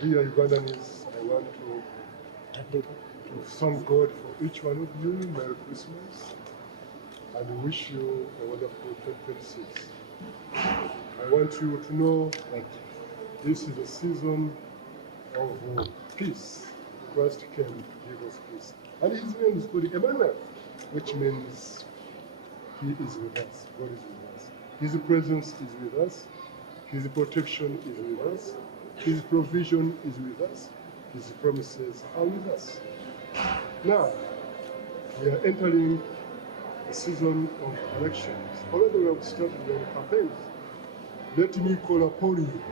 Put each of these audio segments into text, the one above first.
Dear Ugandans, I want to thank God for each one of you. Merry Christmas, and wish you a wonderful 2026. I want you to know that this is a season of peace. Christ came to give us peace. And his name is called Emmanuel, which means he is with us. God is with us. His presence is with us. His protection is with us. His provision is with us. His promises are with us. Now, we are entering a season of elections. Already we have started the campaigns. Let me call upon you.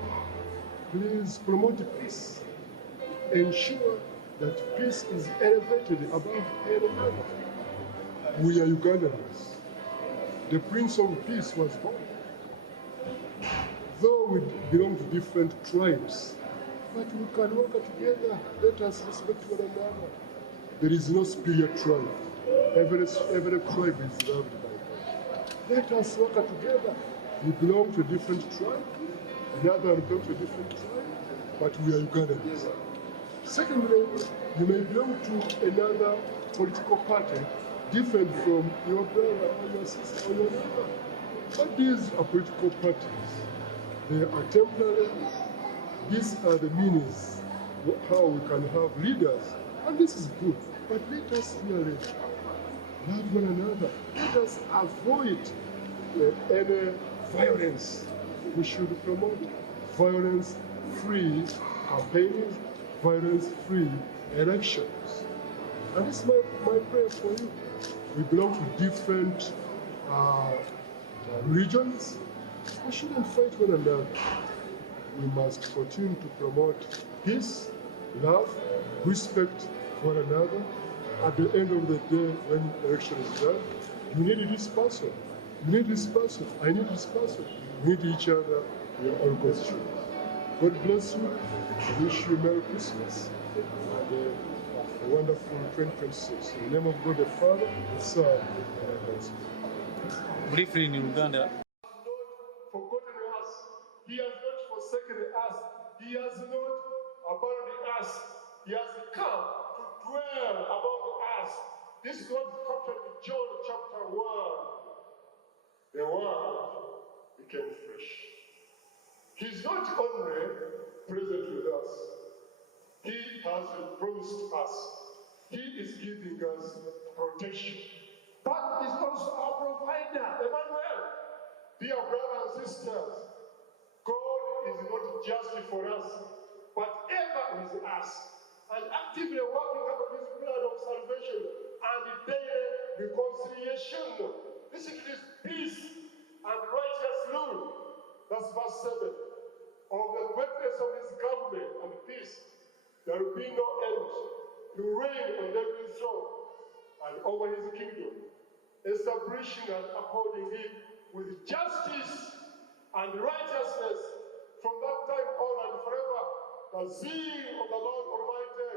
Please promote peace. Ensure that peace is elevated above any other. We are Ugandans. The Prince of Peace was born. Though we belong to different tribes, but we can work together. Let us respect one another. There is no superior tribe. Every tribe is loved by God. Let us work together. We belong to a different tribe, another belongs to a different tribe, but we are Ugandans. Secondly, you may belong to another political party different from your brother or your sister or your neighbor. But these are political parties. They are temporary. These are the means how we can have leaders. And this is good. But let us really love one another. Let us avoid any violence. We should promote violence-free campaigns, violence-free elections. And this is my prayer for you. We belong to different religions. We shouldn't fight one another. We must continue to promote peace, love, respect for one another. At the end of the day, when election is done, you need this person. You need this person. I need this person. We need each other. We are all constituents. God bless you. I wish you Merry Christmas and a wonderful 2026. In the name of God the Father, the Son, and the Holy Spirit. Briefly in Uganda. Forgotten us. He has not forsaken us. He has not abandoned us. He has come to dwell among us. This is what is captured in John chapter 1. The Word became flesh. He's not only present with us, he has promised us. He is giving us protection. But he's also our provider, Emmanuel. Dear brothers and sisters, God is not just for us, but ever with us, and actively working out of his plan of salvation and daily reconciliation. Listen to this: peace and righteous rule. That's verse 7. Of the greatness of his government and peace, there will be no end. He will reign on every throne and over his kingdom, establishing and upholding it with justice and righteousness from that time on and forever. The zeal of the Lord Almighty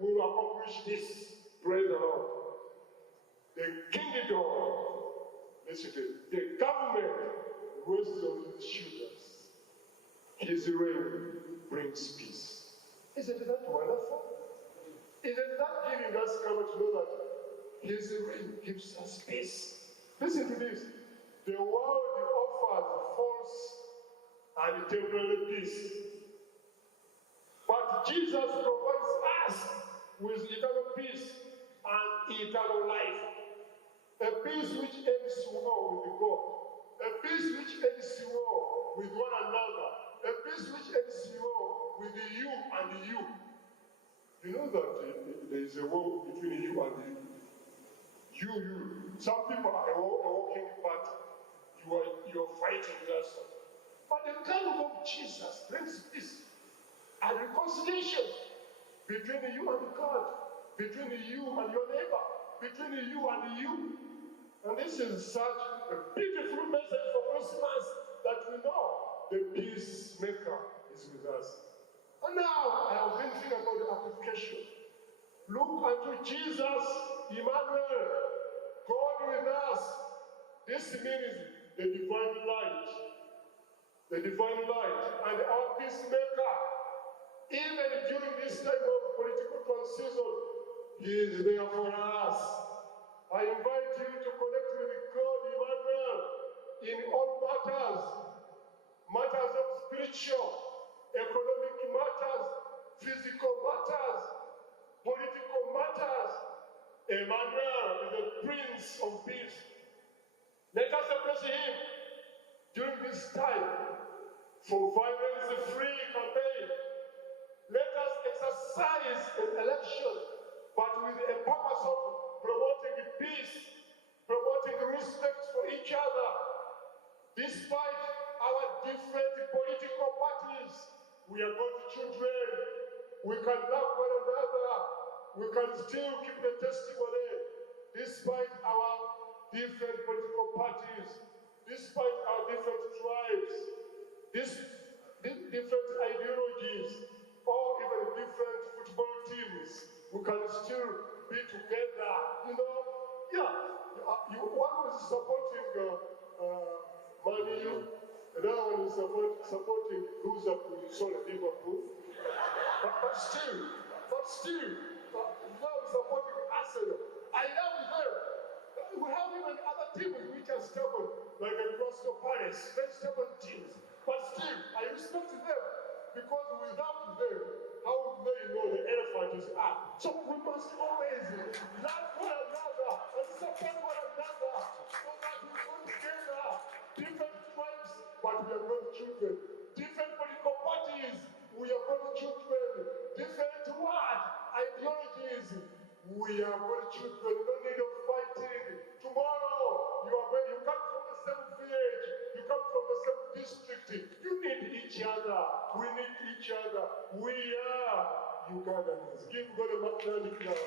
will accomplish this. Praise the Lord. The kingdom, listen to it, the government rests on his shoulders. His reign brings peace. Isn't that wonderful? Isn't that giving us courage to know that his reign gives us peace? Listen to this. The world offers false and temporary peace. But Jesus provides us with eternal peace and eternal life. A peace which ends war with God. A peace which ends war with one another. A peace which ends war with you and you. You know that there is a war between you and you. Some people are walking, but you are fighting just. But the kingdom of Jesus brings peace and reconciliation between you and God, between you and your neighbor, between you and you. And this is such a beautiful message for Christmas that we know the peacemaker is with us. And now I have been thinking about the application. Look unto Jesus, Emmanuel, God with us. This means the divine light. The divine light. And our peacemaker this time of political transition, He is there for us. I invite you to connect with God, Emmanuel, in all matters, matters of spiritual, economic matters, physical matters, political matters. Emmanuel is the Prince of Peace. Let us embrace Him during this time for violence-free campaign. Let us exercise an election, but with a purpose of promoting peace, promoting respect for each other. Despite our different political parties, we are God's children. We can love one another. We can still keep the testimony despite our different political parties, despite our different tribes, different ideologies, or even different football teams. We can still be together. You know, one was supporting Man U, another one is supporting loser Liverpool. But still, now supporting Arsenal. I love them. We have even other teams which are stubborn, like the Crystal Palace, very stubborn teams. But still, I respect them because without them, how would they know the elephant is up? So we must always love one another and support one another so that we go together. Different tribes, but we are God's children. Different political parties, we are God's children. Different ideologies, we are God's children. No need of fighting. Tomorrow, you come from the same village, you come from the same district. You need each other. We need each other. We are Ugandans. Give God a McDonald's now.